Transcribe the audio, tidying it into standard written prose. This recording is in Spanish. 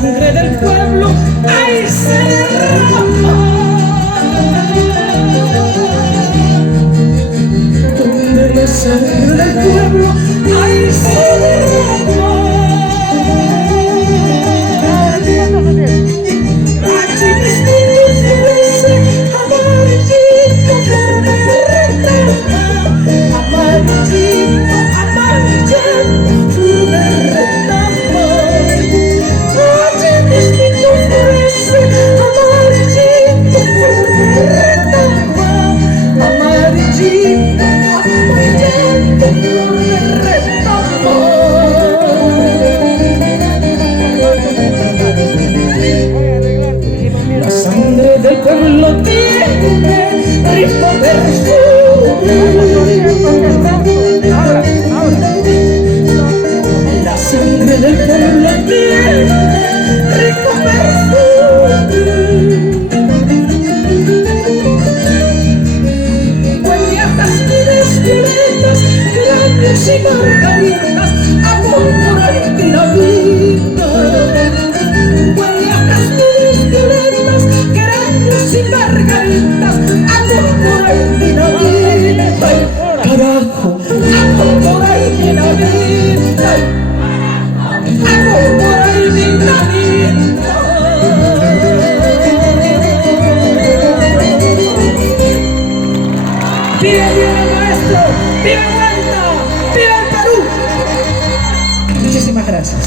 sangre del pueblo, ay, se derrama. Donde la sangre del pueblo, ay, se derrama. Allí mismo florece, amarillito, flor de retama. Amarillito, amarillento, flor de retama. Allí mismo florece, amarillito, flor de retama. Amarillito, amarillento, flor de retama. La sangre del pueblo tiene rico perfume. La sangre del pueblo tiene rico perfume. Huele a jazmines, violetas, geranios y margaritas, a púrpura y dinamita. Huele a jazmines, violetas, geranios y margaritas, a púrpura y dinamita. ¡Ay, carajo! A púrpura y dinamita. A púrpura y dinamita. ¡Viva el maestro! ¡Viva Huerta! ¡Viva el Perú! Muchísimas gracias.